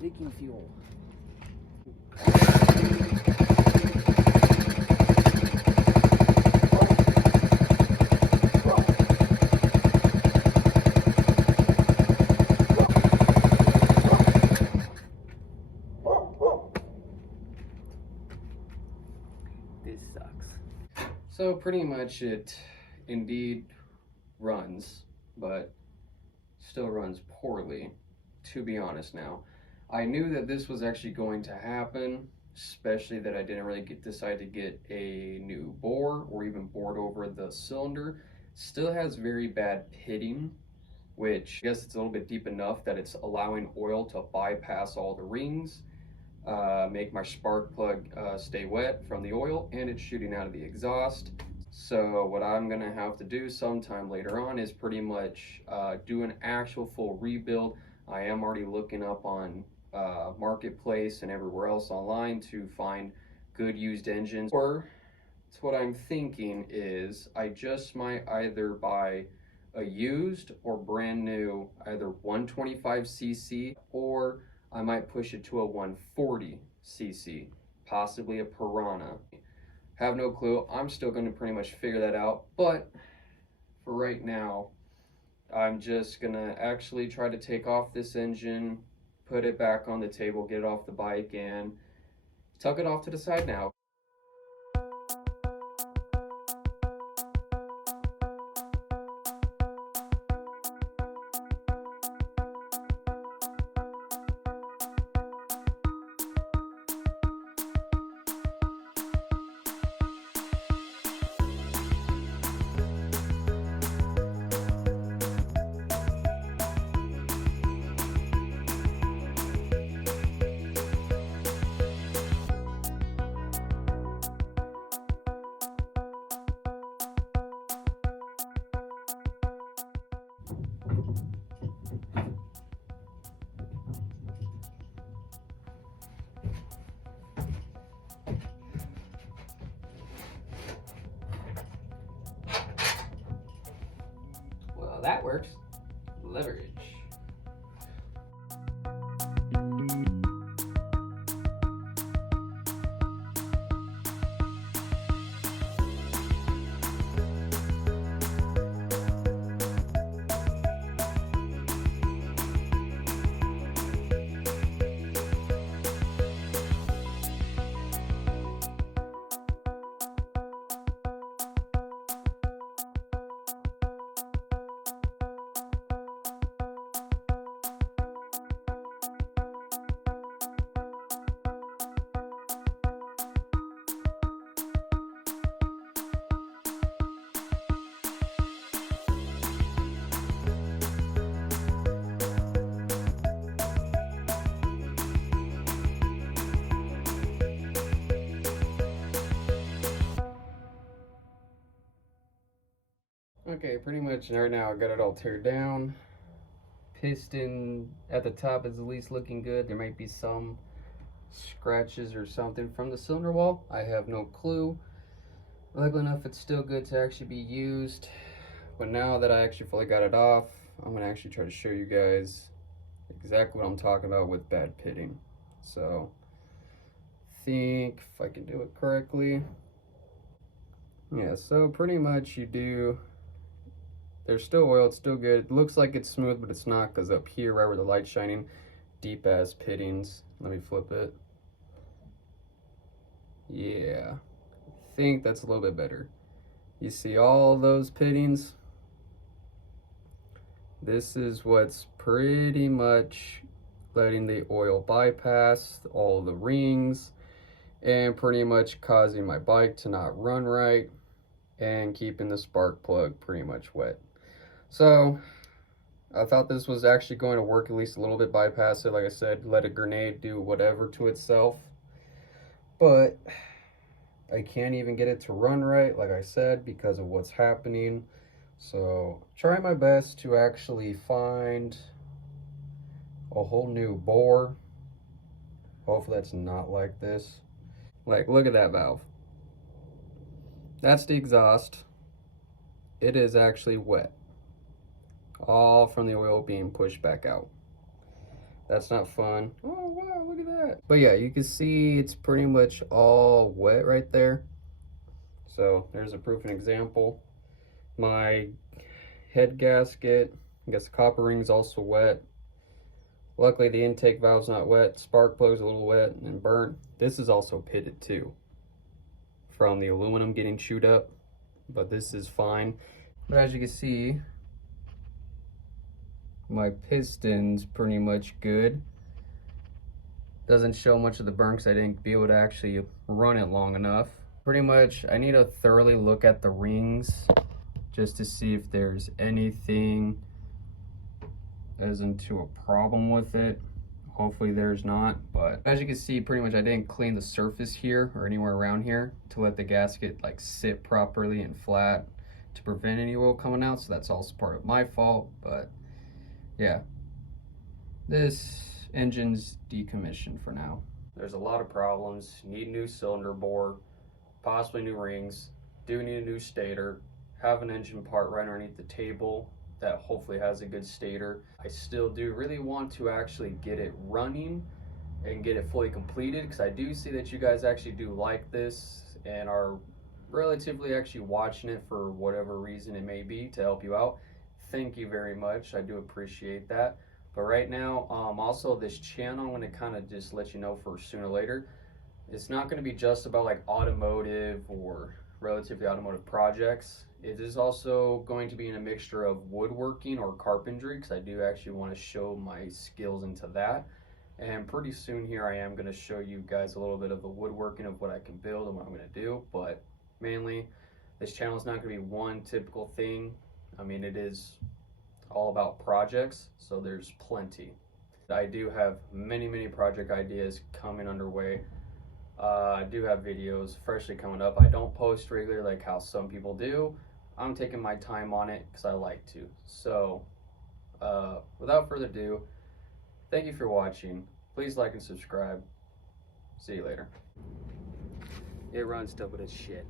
leaking fuel. This sucks. So pretty much it indeed runs, but still runs poorly, to be honest now. I knew that this was actually going to happen, especially that I didn't really decide to get a new bore or even board over the cylinder. Still has very bad pitting, which I guess it's a little bit deep enough that it's allowing oil to bypass all the rings, make my spark plug stay wet from the oil, and it's shooting out of the exhaust. So what I'm gonna have to do sometime later on is pretty much do an actual full rebuild. I am already looking up on Marketplace and everywhere else online to find good used engines. Or it's what I'm thinking is I just might either buy a used or brand new either 125cc, or I might push it to a 140cc, possibly a Piranha. Have no clue. I'm still going to pretty much figure that out, but for right now, I'm just going to actually try to take off this engine, put it back on the table, get it off the bike, and tuck it off to the side now. Well, that works. Leverage. Okay, pretty much right now I got it all teared down. Piston at the top is at least looking good. There might be some scratches or something from the cylinder wall. I have no clue. Luckily enough, it's still good to actually be used. But now that I actually fully got it off, I'm gonna actually try to show you guys exactly what I'm talking about with bad pitting. So, think if I can do it correctly. Yeah, so pretty much you do, there's still oil, it's still good. It looks like it's smooth, but it's not, because up here, right where the light's shining, deep ass pittings. Let me flip it. Yeah, I think that's a little bit better. You see all those pittings? This is what's pretty much letting the oil bypass all the rings and pretty much causing my bike to not run right and keeping the spark plug pretty much wet. So I thought this was actually going to work, at least a little bit, bypass it. Like I said, let a grenade do whatever to itself. But I can't even get it to run right, like I said, because of what's happening. So try my best to actually find a whole new bore. Hopefully that's not like this. Like, look at that valve. That's the exhaust. It is actually wet, all from the oil being pushed back out. That's not fun. Oh wow, look at that. But yeah, you can see it's pretty much all wet right there. So there's a proof and example. My head gasket, I guess the copper ring's also wet. Luckily the intake valve's not wet. Spark plug's a little wet and burnt. This is also pitted too, from the aluminum getting chewed up, but this is fine. But as you can see, my piston's pretty much good. Doesn't show much of the burn because I didn't be able to actually run it long enough. Pretty much, I need to thoroughly look at the rings just to see if there's anything as into a problem with it. Hopefully there's not, but as you can see, pretty much I didn't clean the surface here or anywhere around here to let the gasket like sit properly and flat to prevent any oil coming out, so that's also part of my fault. But yeah, this engine's decommissioned for now. There's a lot of problems. Need new cylinder bore, possibly new rings, do need a new stator, have an engine part right underneath the table that hopefully has a good stator. I still do really want to actually get it running and get it fully completed, because I do see that you guys actually do like this and are relatively actually watching it for whatever reason it may be to help you out. Thank you very much. I do appreciate that. But right now, also this channel, I'm going to kind of just let you know for sooner or later, it's not going to be just about like automotive or relatively automotive projects. It is also going to be in a mixture of woodworking or carpentry, because I do actually want to show my skills into that. And pretty soon here I am going to show you guys a little bit of the woodworking of what I can build and what I'm going to do. But mainly, this channel is not going to be one typical thing. I mean, it is all about projects, so there's plenty. I do have many project ideas coming underway. I do have videos freshly coming up. I don't post regularly like how some people do. I'm taking my time on it because I like to. So without further ado, thank you for watching. Please like and subscribe. See you later. It runs double as shit.